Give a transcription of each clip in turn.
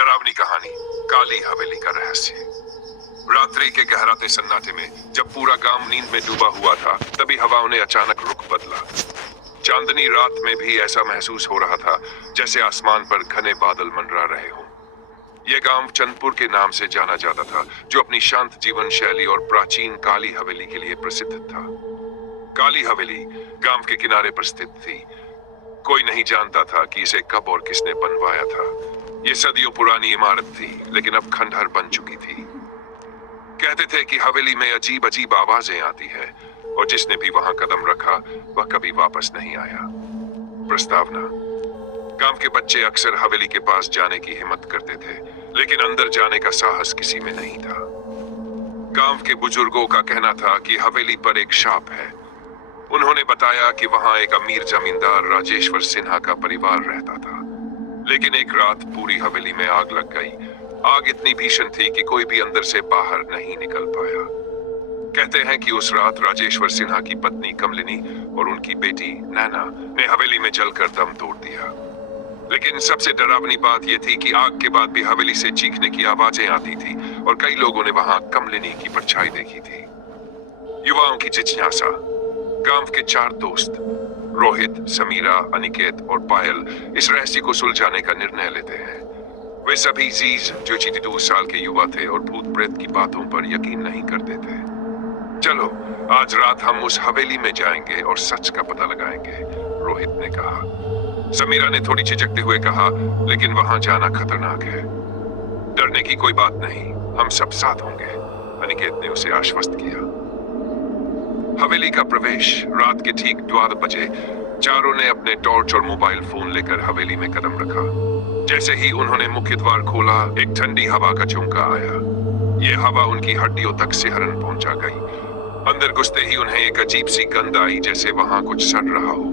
डरावनी कहानी, काली हवेली का रहस्य। रात्रि के गहराते सन्नाटे में जब पूरा गांव नींद में डूबा हुआ था, तभी हवाओं ने अचानक रुख बदला। चांदनी रात में भी ऐसा महसूस हो रहा था जैसे आसमान पर घने बादल मंडरा रहे हों। यह गांव चंदपुर के नाम से जाना जाता था, जो अपनी शांत जीवन शैली और प्राचीन काली हवेली के लिए प्रसिद्ध था। काली हवेली गांव के किनारे पर स्थित थी। कोई नहीं जानता था कि इसे कब और किसने बनवाया था। ये सदियों पुरानी इमारत थी, लेकिन अब खंडहर बन चुकी थी। कहते थे कि हवेली में अजीब अजीब आवाजें आती है, और जिसने भी वहां कदम रखा वह कभी वापस नहीं आया। प्रस्तावना: गांव के बच्चे अक्सर हवेली के पास जाने की हिम्मत करते थे, लेकिन अंदर जाने का साहस किसी में नहीं था। गांव के बुजुर्गों का कहना था कि हवेली पर एक शाप है। उन्होंने बताया कि वहां एक अमीर जमींदार राजेश्वर सिन्हा का परिवार रहता था, लेकिन एक रात पूरी हवेली में आग लग गई। आग इतनी भीषण थी कि कोई भी अंदर से बाहर नहीं निकल पाया। कहते हैं कि उस रात राजेश्वर सिन्हा की पत्नी कमलिनी और उनकी बेटी नैना ने हवेली में जलकर दम तोड़ दिया। लेकिन सबसे डरावनी बात यह थी कि आग के बाद भी हवेली से चीखने की आवाजें आती थी, और कई लोगों ने वहां कमलिनी की परछाई देखी थी। युवाओं की जिज्ञासा: गांव के 4 दोस्त रोहित, समीरा, अनिकेत और पायल इस रहस्य को सुलझाने का निर्णय लेते हैं। वे सभी जीज जो 42 साल के युवा थे और भूत प्रेत की बातों पर यकीन नहीं करते थे। चलो, आज रात हम उस हवेली में जाएंगे और सच का पता लगाएंगे, रोहित ने कहा। समीरा ने थोड़ी झिझकते हुए कहा, लेकिन वहां जाना खतरनाक है। डरने की कोई बात नहीं, हम सब साथ होंगे, अनिकेत ने उसे आश्वस्त किया। हवेली का प्रवेश रात के ठीक 12 बजे। चारों ने अपने टॉर्च और मोबाइल फोन लेकर हवेली में कदम रखा। जैसे ही उन्होंने मुख्य द्वार खोला, एक ठंडी हवा का झोंका आया। यह हवा उनकी हड्डियों तक सिहरन पहुंचा गई। अंदर घुसते ही उन्हें एक अजीब सी गंध आई, जैसे वहां कुछ सड़ रहा हो।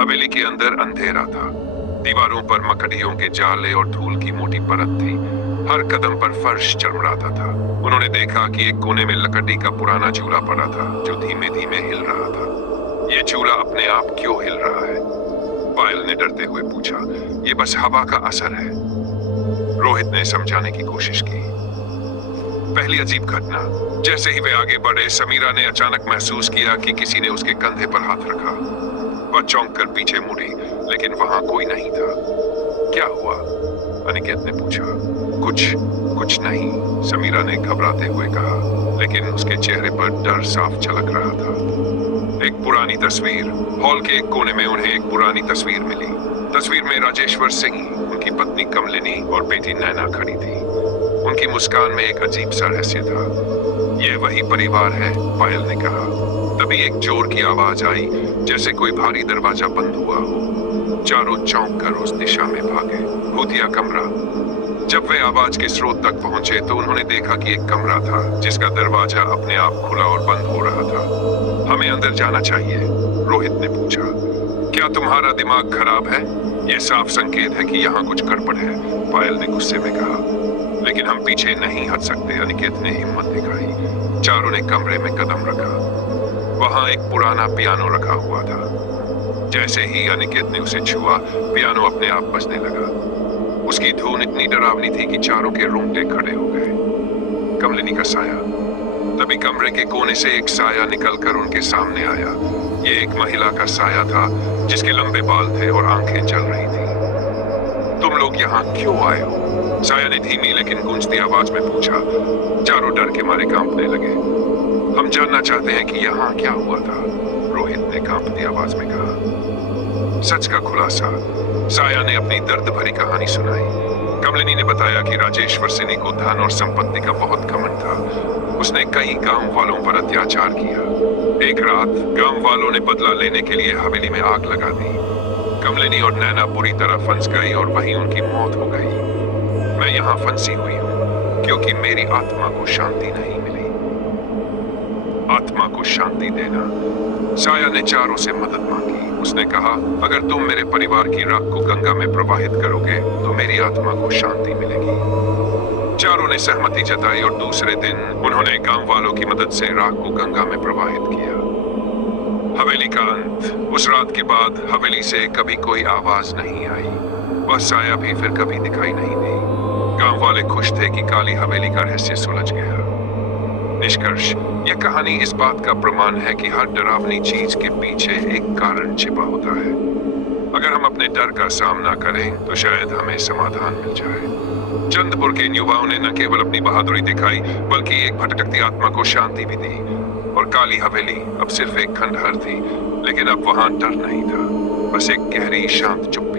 हवेली के अंदर अंधेरा था। दीवारों पर मकड़ियों के जाले और धूल की मोटी परत थी। हर कदम पर फर्श चरमराता था। उन्होंने देखा कि एक कोने में लकड़ी का पुराना झूला पड़ा था, जो धीमे धीमे हिल रहा था। यह झूला अपने आप क्यों हिल रहा है? पायल ने डरते हुए पूछा। यह बस हवा का असर है, रोहित ने समझाने की कोशिश की। पहली अजीब घटना: जैसे ही वे आगे बढ़े, समीरा ने अचानक महसूस किया कि किसी ने उसके कंधे पर हाथ रखा। वह चौंक कर पीछे मुड़ी, लेकिन वहां कोई नहीं था। क्या हुआ? अनिकेत ने पूछा। कुछ नहीं, समीरा ने घबराते हुए कहा, लेकिन उसके चेहरे पर डर साफ झलक रहा था। एक पुरानी तस्वीर। हॉल के एक कोने में उन्हें एक पुरानी तस्वीर मिली। तस्वीर में राजेश्वर सिंह, उनकी पत्नी कमलिनी और बेटी नैना खड़ी थी। उनकी मुस्कान में एक अजीब सा रहस्य था। यह वही परिवार है, पायल ने कहा। तभी एक जोर की आवाज आई, जैसे कोई भारी दरवाजा बंद हुआ हो। चारों चौंक कर उस दिशा में भागे। भूतिया कमरा। जब वे आवाज के स्रोत तक पहुंचे तो उन्होंने देखा कि एक कमरा था, जिसका दरवाजा अपने आप खुला और बंद हो रहा था। हमें अंदर जाना चाहिए, रोहित ने पूछा। क्या तुम्हारा दिमाग खराब है? यह साफ संकेत है कि यहाँ कुछ गड़बड़ है, पायल ने गुस्से में कहा। लेकिन हम पीछे नहीं हट सकते, अनिकेत ने हिम्मत दिखाई। चारों ने कमरे में कदम रखा। वहां एक पुराना पियानो रखा हुआ था। जैसे ही अनिकेत ने उसे छुआ, पियानो अपने आप बजने लगा। उसकी धुन इतनी डरावनी थी कि चारों के रोंगटे खड़े हो गए। कमलिनी का साया। तभी कमरे के कोने से एक साया निकलकर उनके सामने आया। ये एक महिला का साया था, जिसके लंबे बाल थे और आंखें जल रही थी। तुम लोग यहाँ क्यों आए हो? साया ने धीमी लेकिन गूंजती आवाज में पूछा। चारों डर के मारे कांपने लगे। हम जानना चाहते हैं कि यहाँ क्या हुआ था, रोहित ने कांपती आवाज में कहा। सच का खुलासा। साया ने अपनी दर्द भरी कहानी सुनाई। कमलिनी ने बताया कि राजेश्वर सिंह को धन और संपत्ति का बहुत घमंड था। उसने कई गांव वालों पर अत्याचार किया। एक रात गांव वालों ने बदला लेने के लिए हवेली में आग लगा दी। कमलिनी और नैना बुरी तरह फंस गई और वहीं उनकी मौत हो गई। मैं यहाँ फंसी हुई हूँ क्योंकि मेरी आत्मा को शांति नहीं मिली। आत्मा को शांति देना। साया ने चारों से मदद मांगी। उसने कहा, अगर तुम मेरे परिवार की राख को गंगा में प्रवाहित करोगे तो मेरी आत्मा को शांति मिलेगी। चारों ने सहमति जताई और दूसरे दिन उन्होंने गांव वालों की मदद से राख को गंगा में प्रवाहित किया। हवेली का अंत। उस रात के बाद हवेली से कभी कोई आवाज नहीं आई। वह साया भी फिर कभी दिखाई नहीं दी। गांव वाले खुश थे कि काली हवेली का रहस्य सुलझ गया। निष्कर्ष, यह कहानी इस बात का प्रमाण है कि हर डरावनी चीज के पीछे एक कारण छिपा होता है। अगर हम अपने डर का सामना करें तो शायद हमें समाधान मिल जाए। चंद्रपुर के इन युवाओं ने न केवल अपनी बहादुरी दिखाई बल्कि एक भटकती आत्मा को शांति भी दी। और काली हवेली अब सिर्फ एक खंडहर थी, लेकिन अब वहां डर नहीं था, बस एक गहरी शांत चुप्पी।